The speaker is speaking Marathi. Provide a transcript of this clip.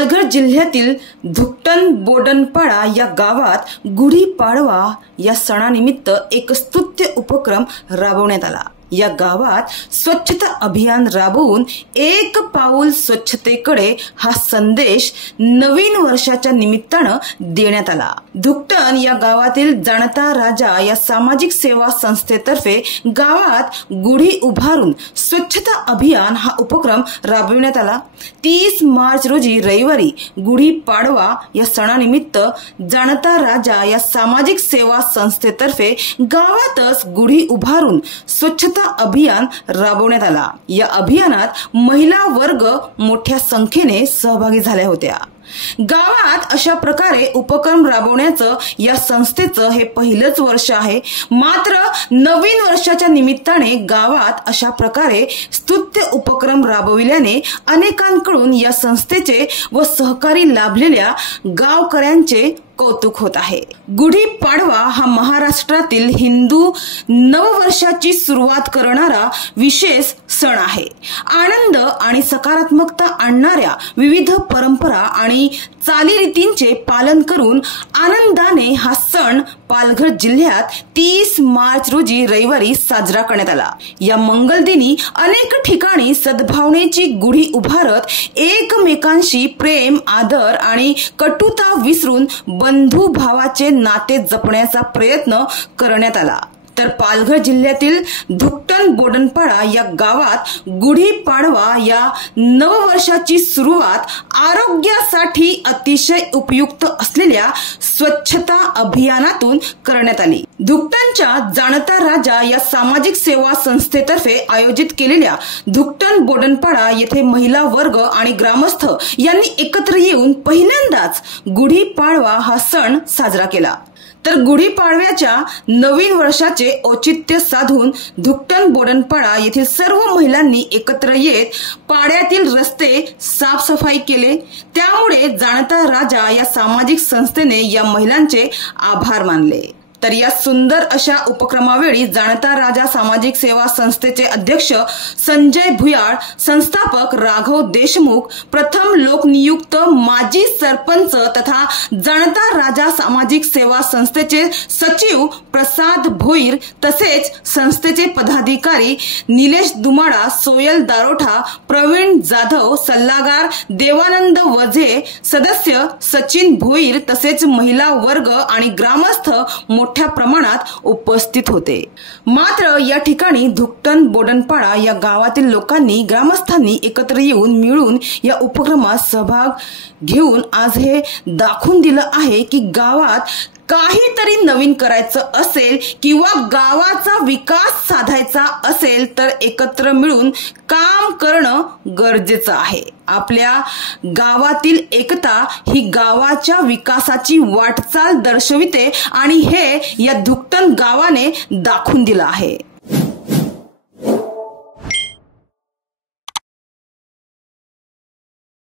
पालघर जिल्ह्यातील धुकटन बोडनपाडा या गावात गुढीपाडवा या सणानिमित्त एक स्तुत्य उपक्रम राबवण्यात आला। या गावात स्वच्छता अभियान राबवून एक पाऊल स्वच्छतेकडे हा संदेश नवीन वर्षाच्या निमित्तानं देण्यात आला। धुकटन या गावातील जाणता राजा या सामाजिक सेवा संस्थेतर्फे गावात गुढी उभारून स्वच्छता अभियान हा उपक्रम राबविण्यात आला। 30 मार्च रोजी रविवारी गुढीपाडवा या सणानिमित्त जाणता राजा या सामाजिक सेवा संस्थेतर्फे गावातच गुढी उभारून स्वच्छता अभियान राबवण्यात आला। या अभियानात महिला वर्ग मोठ्या संख्येने सहभागी झाल्या होत्या। गावात अशा प्रकारे उपक्रम राबवण्याचं या संस्थेचं हे पहिलंच वर्ष आहे। मात्र नवीन वर्षाच्या निमित्ताने गावात अशा प्रकारे स्तुत्य उपक्रम राबविल्याने अनेकांकडून या संस्थेचे व सहकारी लाभलेल्या गावकऱ्यांचे कौतुक होत आहे। गुढीपाडवा हा महाराष्ट्रातील हिंदू नववर्षाची सुरुवात करणारा विशेष सण आहे। आनंद आणि सकारात्मकता आणणाऱ्या विविध परंपरा आणि चालीरीतींचे पालन करून आनंदाने हा सण पालघर जिल्ह्यात 30 मार्च रोजी रविवारी साजरा करण्यात आला। या मंगलदिनी अनेक ठिकाणी सद्भावनेची गुढी उभारत एकमेकांशी प्रेम, आदर आणि कटुता विसरून बंधू भावाचे नाते जपण्याचा प्रयत्न करण्यात आला। तर पालघर जिल्ह्यातील धुकटन बोडनपाडा या गावात गुढीपाडवा या नववर्षाची सुरुवात आरोग्यासाठी अतिशय उपयुक्त असलेल्या स्वच्छता अभियानातून करण्यात आली। धुकटनच्या जाणता राजा या सामाजिक सेवा संस्थेतर्फे आयोजित केलेल्या धुकटन बोडनपाडा येथे महिला वर्ग आणि ग्रामस्थ यांनी एकत्र येऊन पहिल्यांदाच गुढीपाडवा हा सण साजरा केला। तर गुढीपाडव्याच्या नवीन वर्षाचे औचित्य साधून धुकटन बोडनपाडा येथील सर्व महिलांनी एकत्र येत पाड्यातील रस्ते साफसफाई केले। त्यामुळे जाणता राजा या सामाजिक संस्थेने या महिलांचे आभार मानले। तर या सुंदर अशा उपक्रमावेळी जाणता राजा सामाजिक सेवा संस्थेचे अध्यक्ष संजय भुयाळ, संस्थापक राघव देशमुख, प्रथम लोकनियुक्त माजी सरपंच तथा जाणता राजा सामाजिक सेवा संस्थेचे सचिव प्रसाद भोईर तसेच संस्थेचे पदाधिकारी निलेश दुमाडा, सोयल दारोठा, प्रवीण जाधव, सल्लागार देवानंद वझे, सदस्य सचिन भोईर तसेच महिला वर्ग आणि ग्रामस्थ मोठ्या प्रमाणात उपस्थित होते। मात्र या ठिकाणी धुकटन बोडनपाडा या गावातील लोकांनी, ग्रामस्थांनी एकत्र येऊन मिळून या उपक्रमात सहभाग घेऊन आज हे दाखवून दिलं आहे की गावात काहीतरी नवीन करायचं असेल किंवा गावाचा विकास साधायचा असेल तर एकत्र मिळून काम करणं गरजेचं आहे। आपल्या गावातील एकता ही गावाच्या विकासाची वाटचाल दर्शविते आणि हे या धुकटन गावाने दाखवून दिलं आहे।